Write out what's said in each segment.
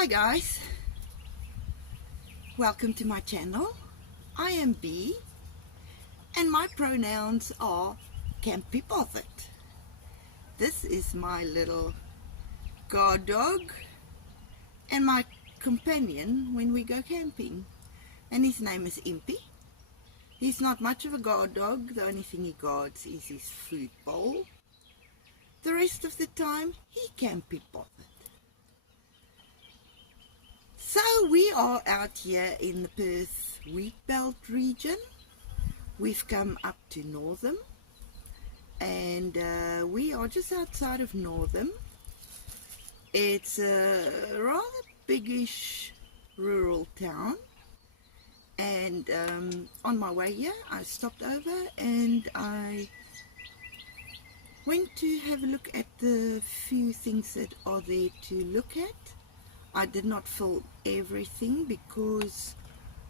Hi guys, welcome to my channel. I am B and my pronouns are Can't Be Bothered. This is my little guard dog and my companion when we go camping, and his name is Impy. He's not much of a guard dog. The only thing he guards is his food bowl. The rest of the time he can't be bothered. So we are out here in the Perth wheat belt region. We've come up to Northam, and we are just outside of Northam. It's a rather biggish rural town, and on my way here I stopped over and I went to have a look at the few things that are there to look at. I did not film everything because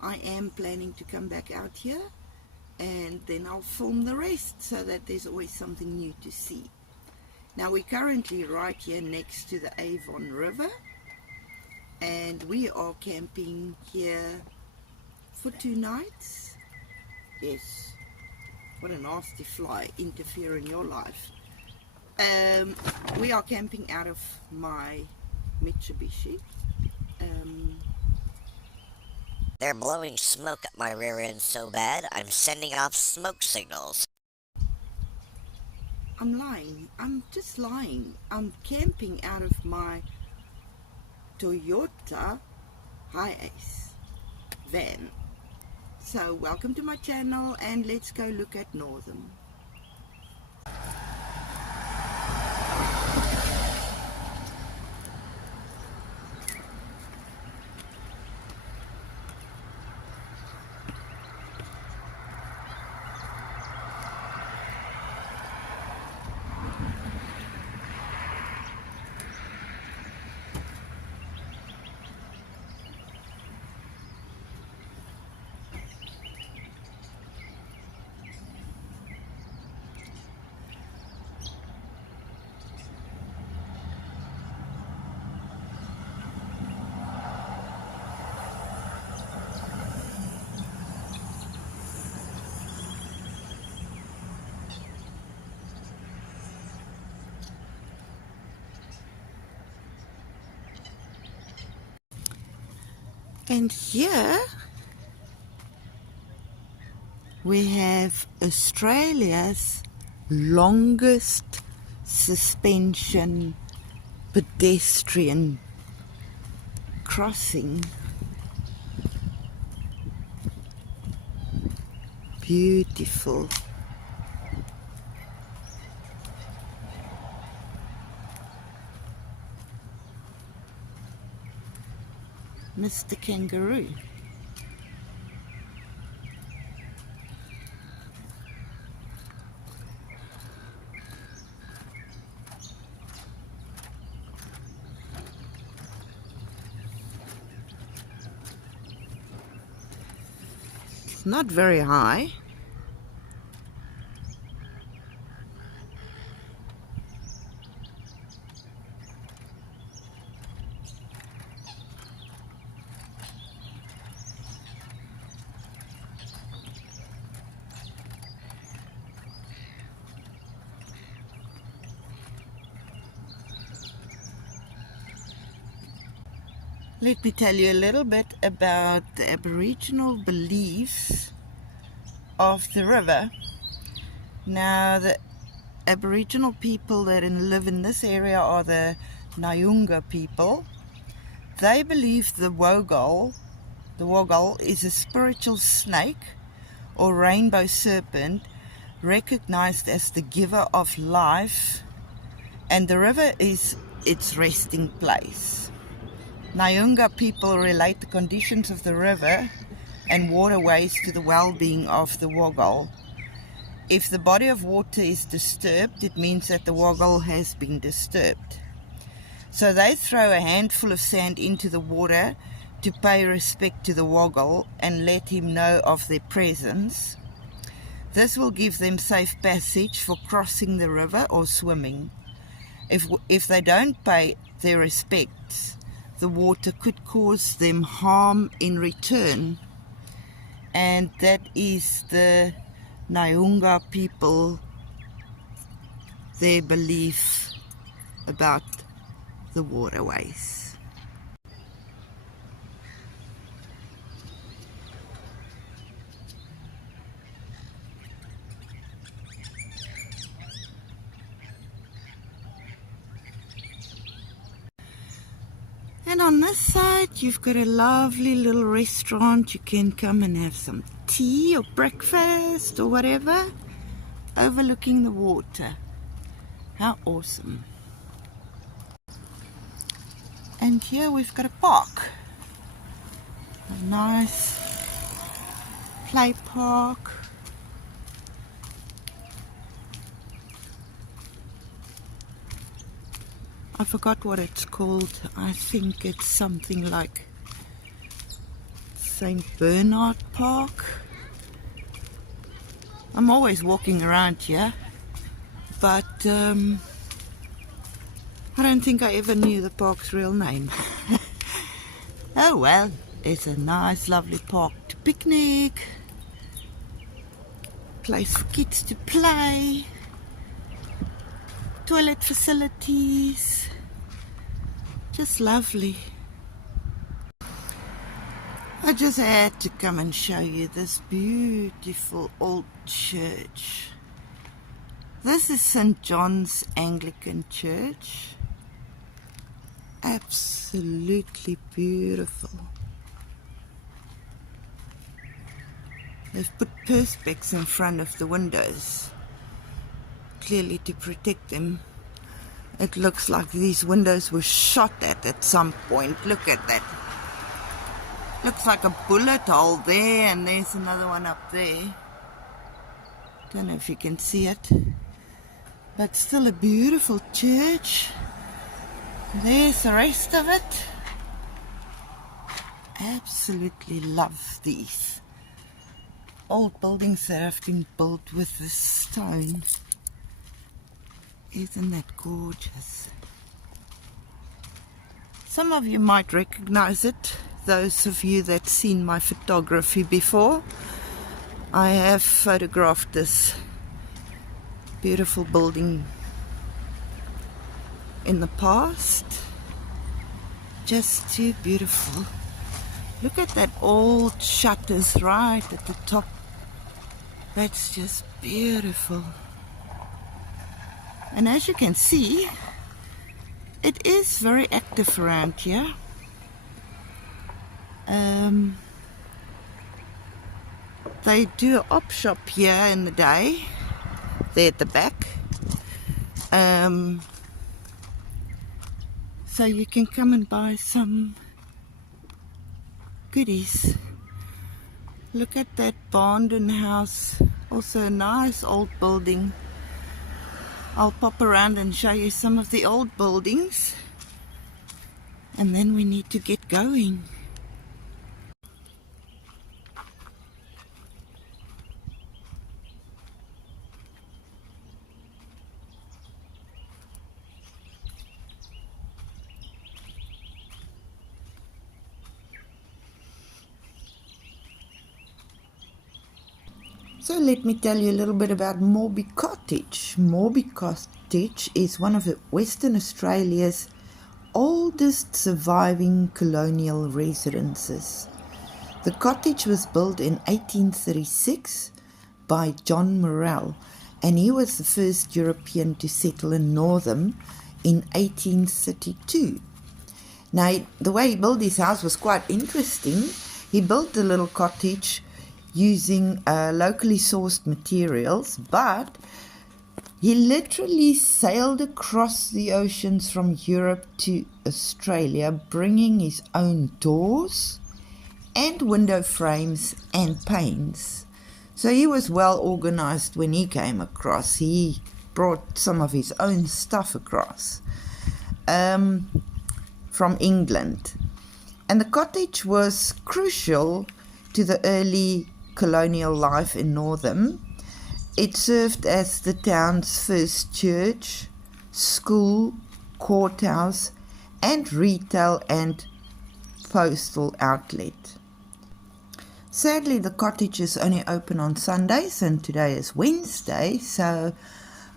I am planning to come back out here and then I'll film the rest so that there's always something new to see. Now we're currently right here next to the Avon River, and we are camping here for 2 nights. Yes, what a nasty fly interfere in your life. We are camping out of my Mitsubishi. They're blowing smoke up my rear end so bad, I'm sending off smoke signals. I'm lying. I'm just lying. I'm camping out of my Toyota Hiace van. So welcome to my channel, and let's go look at Northam. And here we have Australia's longest suspension pedestrian crossing. Beautiful. Mr. Kangaroo. It's not very high. Let me tell you a little bit about the Aboriginal beliefs of the river. Now, the Aboriginal people that live in this area are the Nyunga people. They believe the Wogol is a spiritual snake or rainbow serpent recognized as the giver of life, and the river is its resting place. Nyunga people relate the conditions of the river and waterways to the well-being of the Wogol. If the body of water is disturbed, it means that the Wogol has been disturbed. So they throw a handful of sand into the water to pay respect to the Wogol and let him know of their presence. This will give them safe passage for crossing the river or swimming. If they don't pay their respects, the water could cause them harm in return. And that is the Nyunga people, their belief about the waterways. And on this side, you've got a lovely little restaurant. You can come and have some tea or breakfast or whatever, overlooking the water. How awesome. And here we've got a park. A nice play park. I forgot what it's called. I think it's something like St. Bernard Park. I'm always walking around here, but I don't think I ever knew the park's real name. Oh well, it's a nice lovely park to picnic, place for kids to play, toilet facilities, just lovely. I just had to come and show you this beautiful old church. This is St. John's Anglican Church. Absolutely beautiful. They've put perspex in front of the windows, clearly to protect them. It looks like these windows were shot at some point. Look at that. Looks like a bullet hole there, and there's another one up there. Don't know if you can see it, but still a beautiful church. There's the rest of it. Absolutely love these old buildings that have been built with this stone. Isn't that gorgeous? Some of you might recognize it, those of you that's seen my photography before. I have photographed this beautiful building in the past. Just too beautiful. Look at that old shutters right at the top. That's just beautiful. And as you can see, it is very active around here. They do an op shop here in the day, there at the back. So you can come and buy some goodies. Look at that Bondon house, also a nice old building. I'll pop around and show you some of the old buildings, and then we need to get going. So let me tell you a little bit about Morby Cottage. Morby Cottage is one of Western Australia's oldest surviving colonial residences. The cottage was built in 1836 by John Morrell, and he was the first European to settle in Northam in 1832. Now, the way he built his house was quite interesting. He built the little cottage using locally sourced materials, but he literally sailed across the oceans from Europe to Australia, bringing his own doors and window frames and panes. So he was well organized when he came across. He brought some of his own stuff across from England. And the cottage was crucial to the early colonial life in Northam. It served as the town's first church, school, courthouse, and retail and postal outlet. Sadly, the cottage is only open on Sundays, and today is Wednesday, so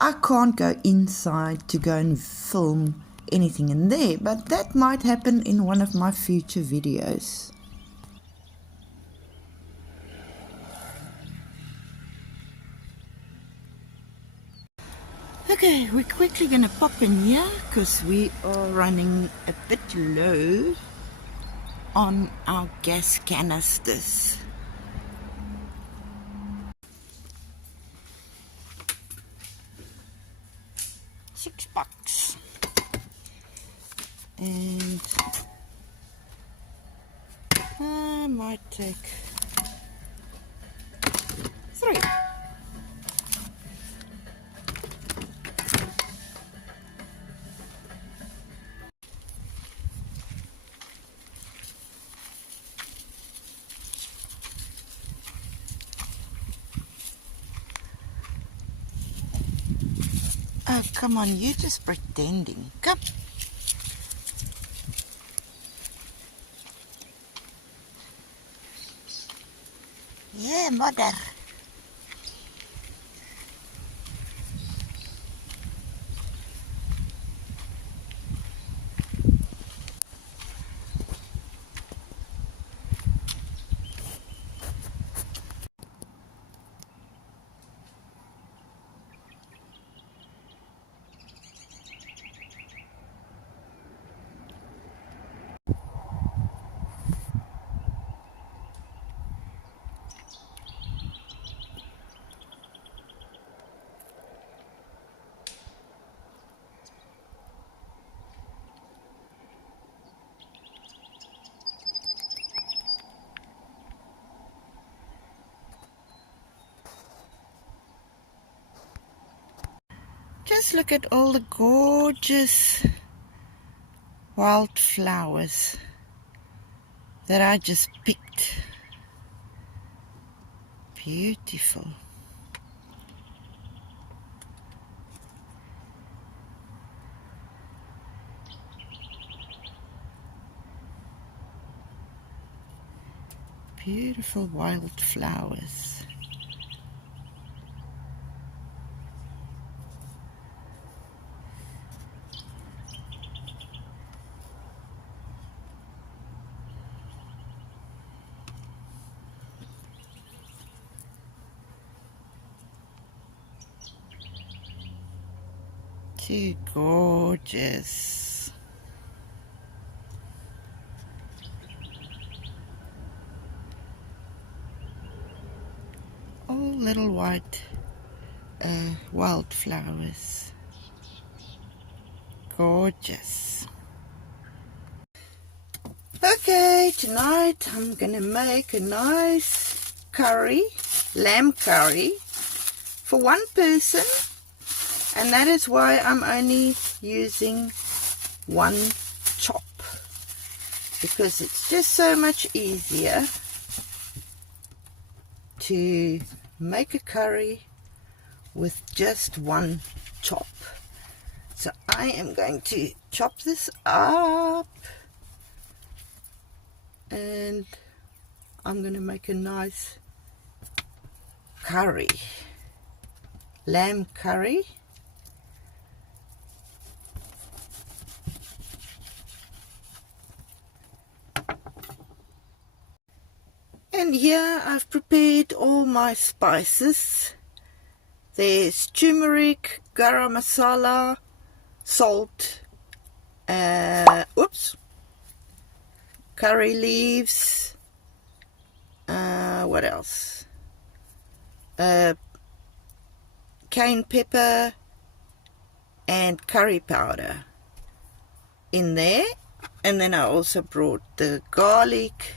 I can't go inside to go and film anything in there, but that might happen in one of my future videos. Okay, we're quickly gonna pop in here because we are running a bit low on our gas canisters. $6. And I might take 3. Oh, come on, you're just pretending. Come. Yeah, mother. Just look at all the gorgeous wildflowers that I just picked. Beautiful. Beautiful wildflowers. Too gorgeous. All little white wildflowers. Gorgeous. Okay, tonight I'm gonna make a nice curry, lamb curry, for one person. And that is why I'm only using one chop, because it's just so much easier to make a curry with just one chop. So I am going to chop this up, and I'm going to make a nice curry, lamb curry. And here I've prepared all my spices. There's turmeric, garam masala, salt, curry leaves, what else? Cayenne pepper and curry powder in there. And then I also brought the garlic.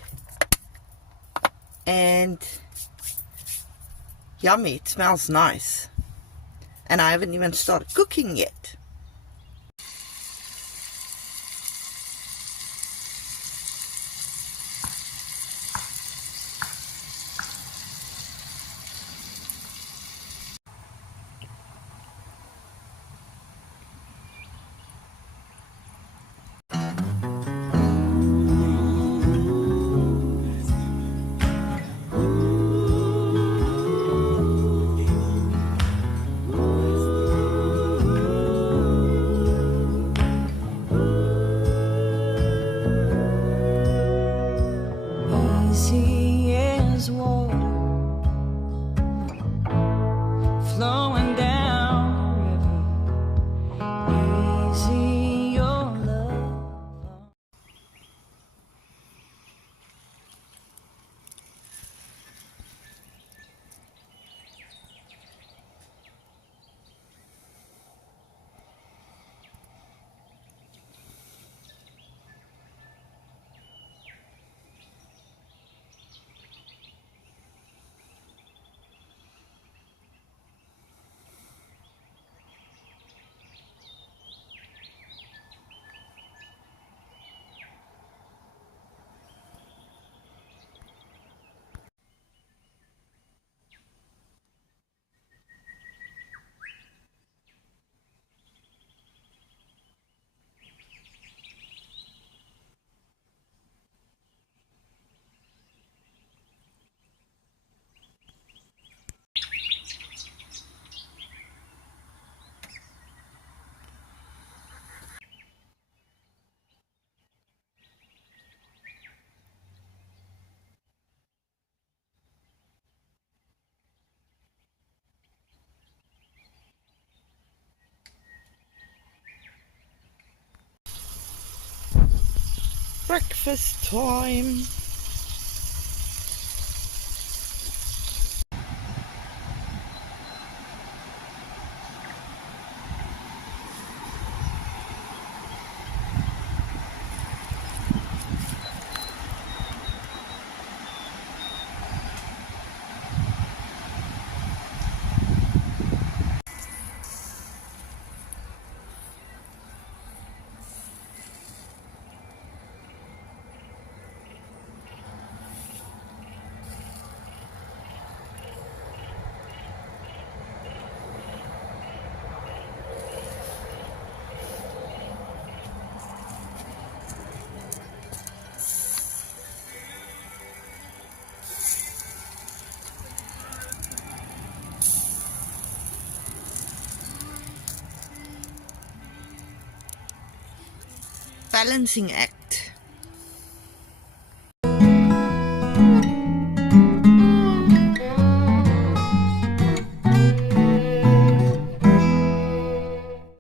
And yummy, it smells nice. And I haven't even started cooking yet. breakfast time. Balancing act.